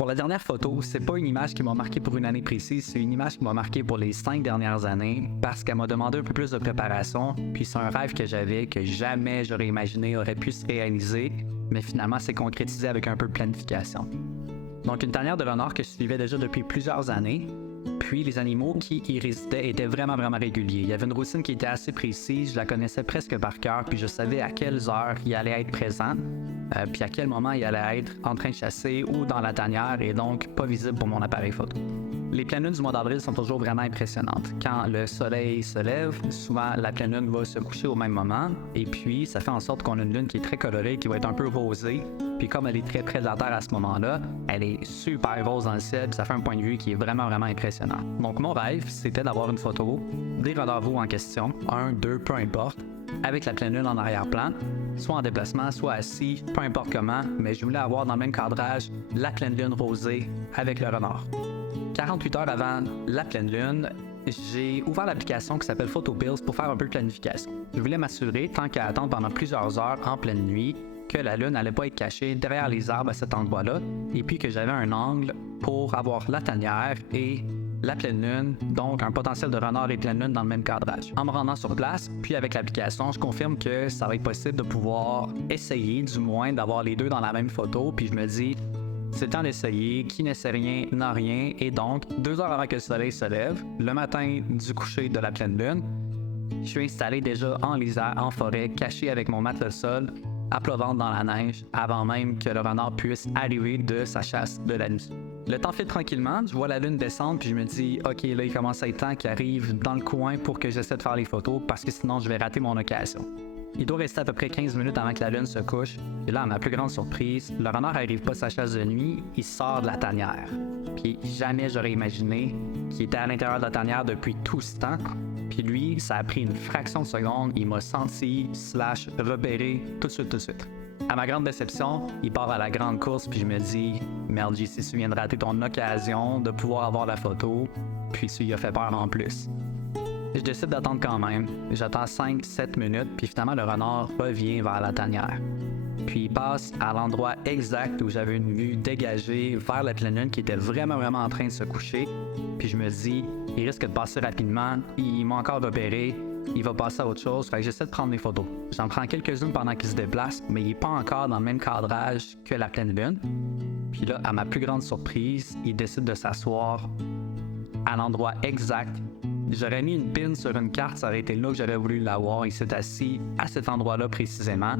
Pour la dernière photo, c'est pas une image qui m'a marqué pour une année précise, c'est une image qui m'a marqué pour les 5 dernières années parce qu'elle m'a demandé un peu plus de préparation, puis c'est un rêve que j'avais que jamais j'aurais imaginé aurait pu se réaliser, mais finalement c'est concrétisé avec un peu de planification. Donc une tanière de renard que je suivais déjà depuis plusieurs années, puis les animaux qui y résidaient étaient vraiment réguliers. Il y avait une routine qui était assez précise, je la connaissais presque par cœur, puis je savais à quelles heures il allait être présent, puis à quel moment il allait être en train de chasser ou dans la tanière et donc pas visible pour mon appareil photo. Les pleines lunes du mois d'avril sont toujours vraiment impressionnantes. Quand le soleil se lève, souvent la pleine lune va se coucher au même moment et puis ça fait en sorte qu'on a une lune qui est très colorée, qui va être un peu rosée. Puis comme elle est très près de la Terre à ce moment-là, elle est super rose dans le ciel, puis ça fait un point de vue qui est vraiment impressionnant. Donc mon rêve, c'était d'avoir une photo des renards en question, 1, 2, peu importe, avec la pleine lune en arrière-plan, soit en déplacement, soit assis, peu importe comment, mais je voulais avoir dans le même cadrage la pleine lune rosée avec le renard. 48 heures avant la pleine lune, j'ai ouvert l'application qui s'appelle PhotoPills pour faire un peu de planification. Je voulais m'assurer, tant qu'à attendre pendant plusieurs heures en pleine nuit, que la lune n'allait pas être cachée derrière les arbres à cet endroit-là, et puis que j'avais un angle pour avoir la tanière et la pleine lune, donc un potentiel de renard et pleine lune dans le même cadrage. En me rendant sur place, puis avec l'application, je confirme que ça va être possible de pouvoir essayer, du moins, d'avoir les deux dans la même photo, puis je me dis, c'est le temps d'essayer, qui n'essaie rien n'a rien, et donc, 2 heures avant que le soleil se lève, le matin du coucher de la pleine lune, je suis installé déjà en lisière, en forêt, caché avec mon matelas sol, à plat ventre dans la neige, avant même que le renard puisse arriver de sa chasse de la nuit. Le temps file tranquillement, je vois la lune descendre, puis je me dis, OK, là, il commence à être temps qu'il arrive dans le coin pour que j'essaie de faire les photos, parce que sinon, je vais rater mon occasion. Il doit rester à peu près 15 minutes avant que la lune se couche. Et là, à ma plus grande surprise, le renard n'arrive pas à sa chasse de nuit, il sort de la tanière. Puis jamais j'aurais imaginé qu'il était à l'intérieur de la tanière depuis tout ce temps. Puis lui, ça a pris une fraction de seconde, il m'a senti / repéré tout de suite. À ma grande déception, il part à la grande course, puis je me dis, merde, JC, tu viens de rater ton occasion de pouvoir avoir la photo, puis tu lui as fait peur en plus. Je décide d'attendre quand même. J'attends 5-7 minutes, puis finalement le renard revient vers la tanière. Puis il passe à l'endroit exact où j'avais une vue dégagée vers la pleine lune qui était vraiment en train de se coucher. Puis je me dis, il risque de passer rapidement, il m'a encore repéré, il va passer à autre chose, fait que j'essaie de prendre des photos. J'en prends quelques-unes pendant qu'il se déplace, mais il n'est pas encore dans le même cadrage que la pleine lune. Puis là, à ma plus grande surprise, il décide de s'asseoir à l'endroit exact. J'aurais mis une pin sur une carte, ça aurait été là que j'aurais voulu l'avoir. Il s'est assis à cet endroit-là précisément,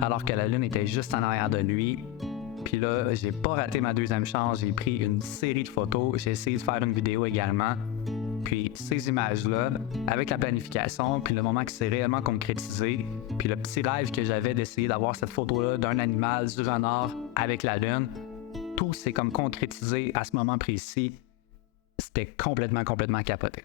alors que la lune était juste en arrière de lui. Puis là, j'ai pas raté ma deuxième chance, j'ai pris une série de photos, j'ai essayé de faire une vidéo également. Puis ces images-là, avec la planification, puis le moment qui s'est réellement concrétisé, puis le petit rêve que j'avais d'essayer d'avoir cette photo-là d'un animal, du renard, avec la lune, tout s'est comme concrétisé à ce moment précis. C'était complètement capoté.